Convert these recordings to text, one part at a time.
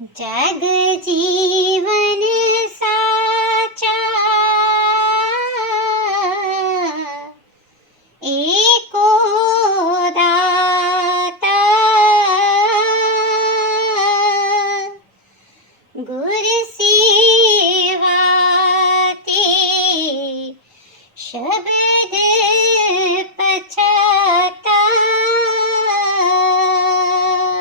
जग जीवन साचा एको दाता, गुर सेवा ते शब्द पछाता।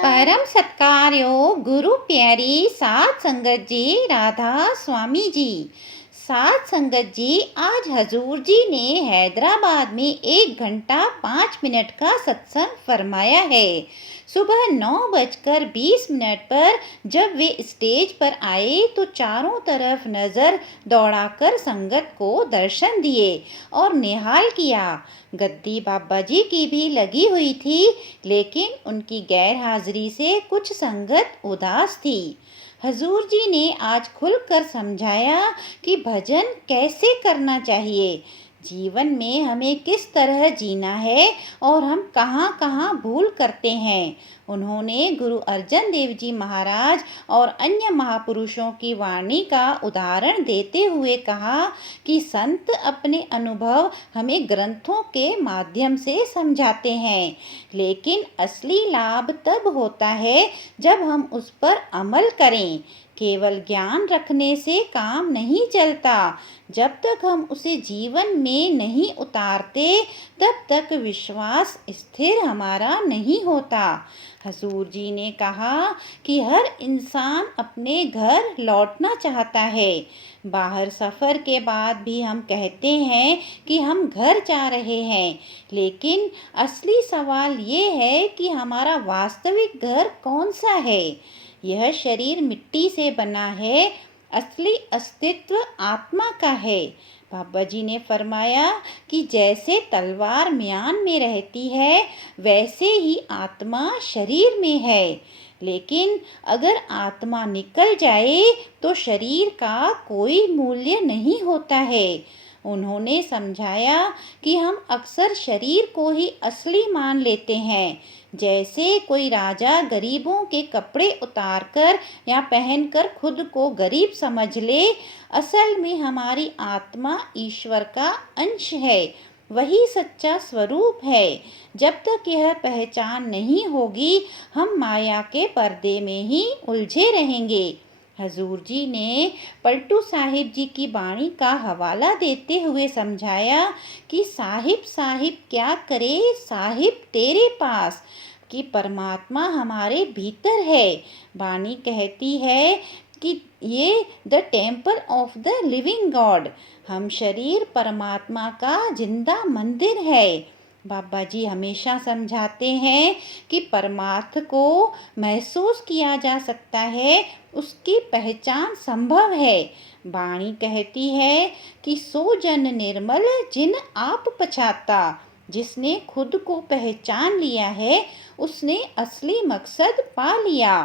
परम सत्कार्यो गुरु प्यारी साध संगत जी, राधा स्वामी जी। साध संगत जी, आज हजूर जी ने हैदराबाद में 1 घंटा 5 मिनट का सत्संग फरमाया है। सुबह 9:20 पर जब वे स्टेज पर आए तो चारों तरफ नजर दौड़ाकर संगत को दर्शन दिए और निहाल किया। गद्दी बाबा जी की भी लगी हुई थी, लेकिन उनकी गैर हाजिरी से कुछ संगत उदास थी। हजूर जी ने आज खुलकर समझाया कि भजन कैसे करना चाहिए, जीवन में हमें किस तरह जीना है और हम कहाँ कहाँ भूल करते हैं। उन्होंने गुरु अर्जन देव जी महाराज और अन्य महापुरुषों की वाणी का उदाहरण देते हुए कहा कि संत अपने अनुभव हमें ग्रंथों के माध्यम से समझाते हैं, लेकिन असली लाभ तब होता है जब हम उस पर अमल करें। केवल ज्ञान रखने से काम नहीं चलता। जब तक हम उसे जीवन में नहीं उतारते, तब तक विश्वास स्थिर हमारा नहीं होता। हजूर जी ने कहा कि हर इंसान अपने घर लौटना चाहता है। बाहर सफ़र के बाद भी हम कहते हैं कि हम घर जा रहे हैं, लेकिन असली सवाल ये है कि हमारा वास्तविक घर कौन सा है। यह शरीर मिट्टी से बना है, असली अस्तित्व आत्मा का है। बाबा जी ने फरमाया कि जैसे तलवार म्यान में रहती है, वैसे ही आत्मा शरीर में है, लेकिन अगर आत्मा निकल जाए तो शरीर का कोई मूल्य नहीं होता है। उन्होंने समझाया कि हम अक्सर शरीर को ही असली मान लेते हैं, जैसे कोई राजा गरीबों के कपड़े उतारकर या पहनकर खुद को गरीब समझ ले। असल में हमारी आत्मा ईश्वर का अंश है, वही सच्चा स्वरूप है। जब तक यह पहचान नहीं होगी, हम माया के पर्दे में ही उलझे रहेंगे। हजूर जी ने पलटू साहिब जी की वाणी का हवाला देते हुए समझाया कि साहिब साहिब क्या करे, साहिब तेरे पास, कि परमात्मा हमारे भीतर है। वाणी कहती है कि ये the temple of the living God, हम शरीर परमात्मा का जिंदा मंदिर है। बाबा जी हमेशा समझाते हैं कि परमार्थ को महसूस किया जा सकता है, उसकी पहचान संभव है। वाणी कहती है कि सो जन निर्मल जिन आप पछाता, जिसने खुद को पहचान लिया है, उसने असली मकसद पा लिया।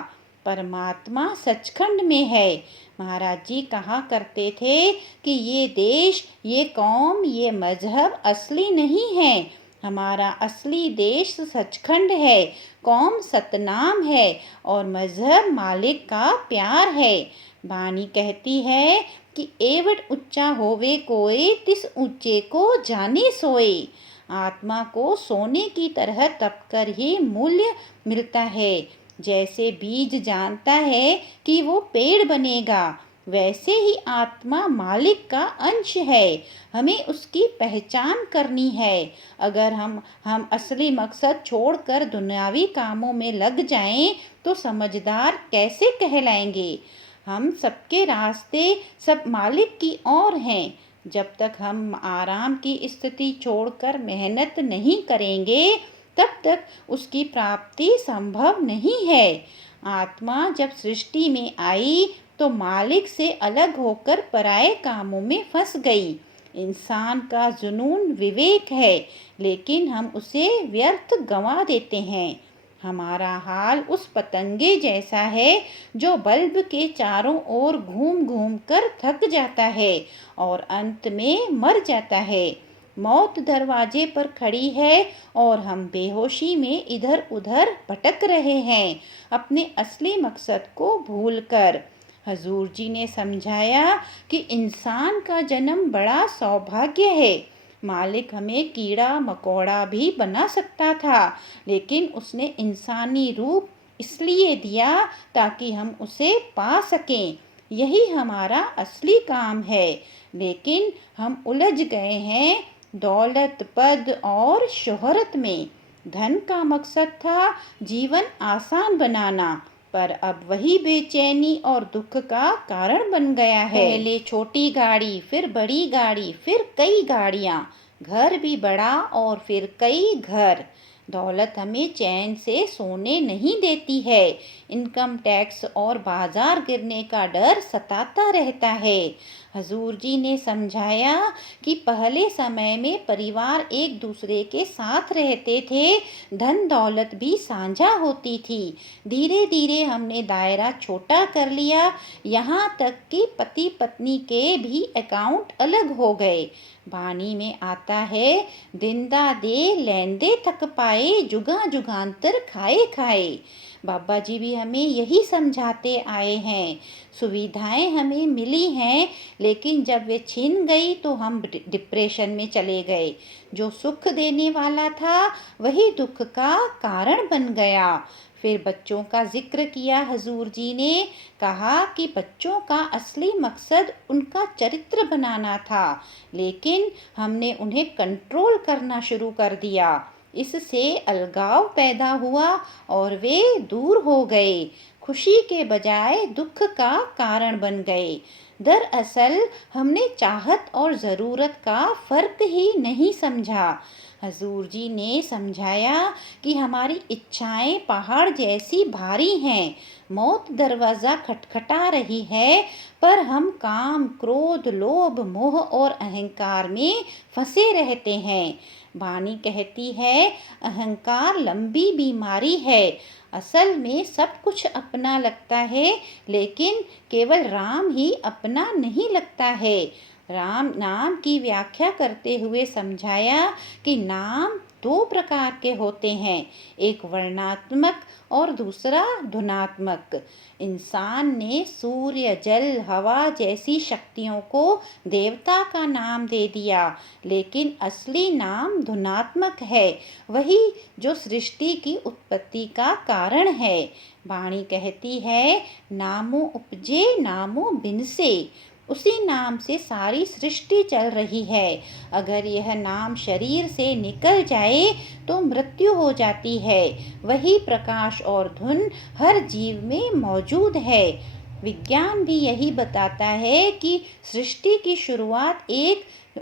परमात्मा सचखंड में है। महाराज जी कहा करते थे कि ये देश, ये कौम, ये मजहब असली नहीं है। हमारा असली देश सचखंड है, कौम सतनाम है और मजहब मालिक का प्यार है। वाणी कहती है कि एवट ऊंचा होवे कोई, तिस ऊंचे को जाने सोए। आत्मा को सोने की तरह तप कर ही मूल्य मिलता है। जैसे बीज जानता है कि वो पेड़ बनेगा, वैसे ही आत्मा मालिक का अंश है। हमें उसकी पहचान करनी है। अगर हम असली मकसद छोड़कर दुनियावी कामों में लग जाएं, तो समझदार कैसे कहलाएंगे। हम सबके रास्ते सब मालिक की ओर हैं। जब तक हम आराम की स्थिति छोड़कर मेहनत नहीं करेंगे, तब तक उसकी प्राप्ति संभव नहीं है। आत्मा जब सृष्टि में आई तो मालिक से अलग होकर पराये कामों में फंस गई। इंसान का जुनून विवेक है, लेकिन हम उसे व्यर्थ गंवा देते हैं। हमारा हाल उस पतंगे जैसा है जो बल्ब के चारों ओर घूम घूम कर थक जाता है और अंत में मर जाता है। मौत दरवाजे पर खड़ी है और हम बेहोशी में इधर उधर भटक रहे हैं, अपने असली मकसद को भूलकर। हजूर जी ने समझाया कि इंसान का जन्म बड़ा सौभाग्य है। मालिक हमें कीड़ा मकोड़ा भी बना सकता था, लेकिन उसने इंसानी रूप इसलिए दिया ताकि हम उसे पा सकें। यही हमारा असली काम है। लेकिन हम उलझ गए हैं दौलत, पद और शोहरत में। धन का मकसद था जीवन आसान बनाना, पर अब वही बेचैनी और दुख का कारण बन गया है। पहले छोटी गाड़ी, फिर बड़ी गाड़ी, फिर कई गाड़ियाँ, घर भी बड़ा और फिर कई घर। दौलत हमें चैन से सोने नहीं देती है। इनकम टैक्स और बाजार गिरने का डर सताता रहता है। हजूर जी ने समझाया कि पहले समय में परिवार एक दूसरे के साथ रहते थे, धन दौलत भी साझा होती थी। धीरे धीरे हमने दायरा छोटा कर लिया, यहाँ तक कि पति पत्नी के भी अकाउंट अलग हो गए। बानी में आता है, दिंदा दे लैंदे थक पाए, जुगा जुगांतर खाए खाए। बाबा जी भी हमें यही समझाते आए हैं। सुविधाएं हमें मिली हैं, लेकिन जब वे छिन गई तो हम डिप्रेशन में चले गए। जो सुख देने वाला था वही दुख का कारण बन गया। फिर बच्चों का जिक्र किया हजूर जी ने। कहा कि बच्चों का असली मकसद उनका चरित्र बनाना था, लेकिन हमने उन्हें कंट्रोल करना शुरू कर दिया। इससे अलगाव पैदा हुआ और वे दूर हो गए, खुशी के बजाय दुख का कारण बन गए। दरअसल हमने चाहत और ज़रूरत का फ़र्क ही नहीं समझा। हजूर जी ने समझाया कि हमारी इच्छाएं पहाड़ जैसी भारी हैं। मौत दरवाज़ा खटखटा रही है, पर हम काम, क्रोध, लोभ, मोह और अहंकार में फंसे रहते हैं। वाणी कहती है, अहंकार लंबी बीमारी है। असल में सब कुछ अपना लगता है, लेकिन केवल राम ही अपना नहीं लगता है। राम नाम की व्याख्या करते हुए समझाया कि नाम दो प्रकार के होते हैं, एक वर्णात्मक और दूसरा धुनात्मक। इंसान ने सूर्य, जल, हवा जैसी शक्तियों को देवता का नाम दे दिया, लेकिन असली नाम धुनात्मक है, वही जो सृष्टि की उत्पत्ति का कारण है। वाणी कहती है, नामो उपजे नामो बिनसे। उसी नाम से सारी सृष्टि चल रही है। अगर यह नाम शरीर से निकल जाए तो मृत्यु हो जाती है। वही प्रकाश और धुन हर जीव में मौजूद है। विज्ञान भी यही बताता है कि सृष्टि की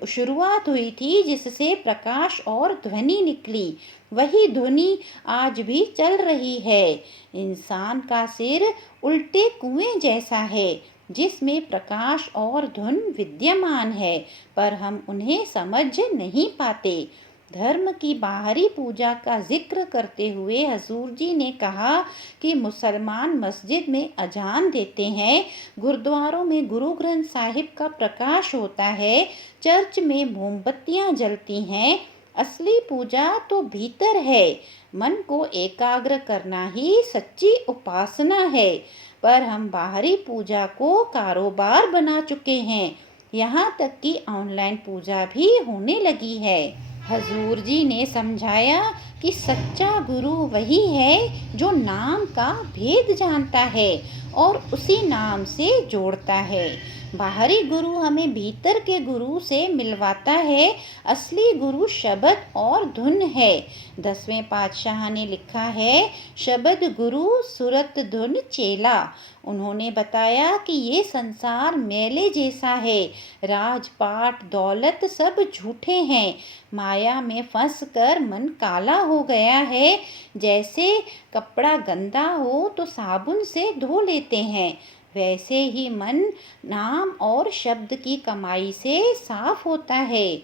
शुरुआत हुई थी जिससे प्रकाश और ध्वनि निकली। वही ध्वनि आज भी चल रही है। इंसान का सिर उल्टे कुएं जैसा है, जिसमें प्रकाश और धुन विद्यमान है, पर हम उन्हें समझ नहीं पाते। धर्म की बाहरी पूजा का जिक्र करते हुए हजूर जी ने कहा कि मुसलमान मस्जिद में अजान देते हैं, गुरुद्वारों में गुरु ग्रंथ साहिब का प्रकाश होता है, चर्च में मोमबत्तियां जलती हैं। असली पूजा तो भीतर है। मन को एकाग्र करना ही सच्ची उपासना है। पर हम बाहरी पूजा को कारोबार बना चुके हैं। यहाँ तक कि ऑनलाइन पूजा भी होने लगी है। हजूर जी ने समझाया कि सच्चा गुरु वही है जो नाम का भेद जानता है और उसी नाम से जोड़ता है। बाहरी गुरु हमें भीतर के गुरु से मिलवाता है। असली गुरु शब्द और धुन है। 10वें पातशाह ने लिखा है, शब्द गुरु सुरत धुन चेला। उन्होंने बताया कि ये संसार मेले जैसा है। राजपाट, दौलत सब झूठे हैं। माया में फंस कर मन काला हो गया है। जैसे कपड़ा गंदा हो तो साबुन से धो लेते हैं, वैसे ही मन नाम और शब्द की कमाई से साफ होता है।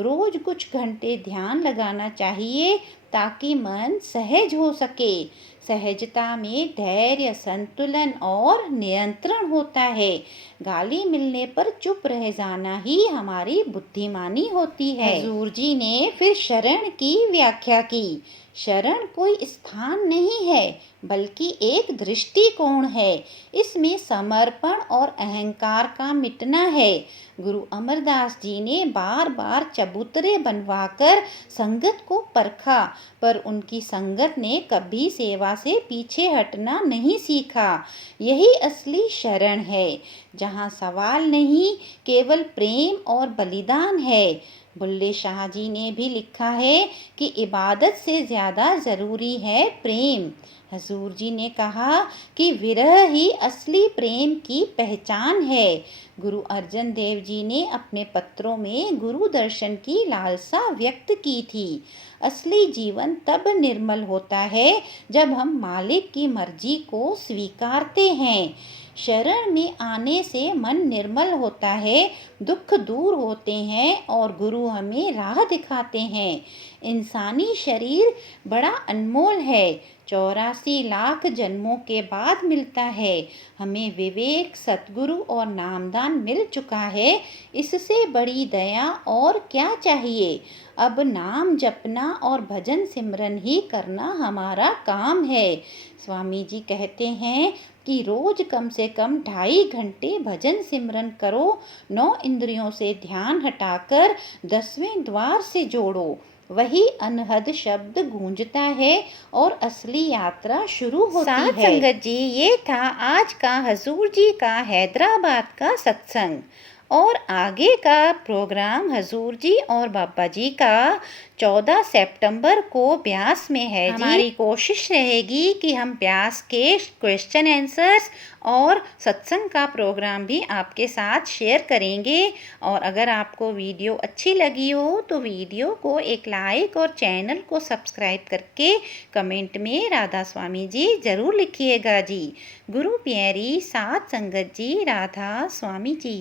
रोज कुछ घंटे ध्यान लगाना चाहिए ताकि मन सहज हो सके। सहजता में धैर्य, संतुलन और नियंत्रण होता है। गाली मिलने पर चुप रह जाना ही हमारी बुद्धिमानी होती है। हजूर जी ने फिर शरण की व्याख्या की। शरण कोई स्थान नहीं है, बल्कि एक दृष्टिकोण है। इसमें समर्पण और अहंकार का मिटना है। गुरु अमरदास जी ने बार बार चबूतरे बनवाकर संगत को परखा, पर उनकी संगत ने कभी सेवा से पीछे हटना नहीं सीखा। यही असली शरण है, जहाँ सवाल नहीं, केवल प्रेम और बलिदान है। बुल्ले शाह जी ने भी लिखा है कि इबादत से ज़्यादा ज़रूरी है प्रेम। हजूर जी ने कहा कि विरह ही असली प्रेम की पहचान है। गुरु अर्जन देव जी ने अपने पत्रों में गुरु दर्शन की लालसा व्यक्त की थी। असली जीवन तब निर्मल होता है जब हम मालिक की मर्जी को स्वीकारते हैं। शरण में आने से मन निर्मल होता है, दुख दूर होते हैं और गुरु हमें राह दिखाते हैं। इंसानी शरीर बड़ा अनमोल है, 84 लाख जन्मों के बाद मिलता है। हमें विवेक, सतगुरु और नामदान मिल चुका है। इससे बड़ी दया और क्या चाहिए। अब नाम जपना और भजन सिमरन ही करना हमारा काम है। स्वामी जी कहते हैं कि रोज कम से कम 2.5 घंटे भजन सिमरन करो। 9 इंद्रियों से ध्यान हटाकर 10वें द्वार से जोड़ो। वही अनहद शब्द गूंजता है और असली यात्रा शुरू होती है। साथ संगत जी, ये था आज का हजूर जी का हैदराबाद का सत्संग। और आगे का प्रोग्राम हजूर जी और बाबा जी का 14 सितंबर को ब्यास में है जी। हमारी कोशिश रहेगी कि हम ब्यास के क्वेश्चन आंसर्स और सत्संग का प्रोग्राम भी आपके साथ शेयर करेंगे। और अगर आपको वीडियो अच्छी लगी हो तो वीडियो को एक लाइक और चैनल को सब्सक्राइब करके कमेंट में राधा स्वामी जी ज़रूर लिखिएगा जी। गुरु प्यारी साथ संगत जी, राधा स्वामी जी।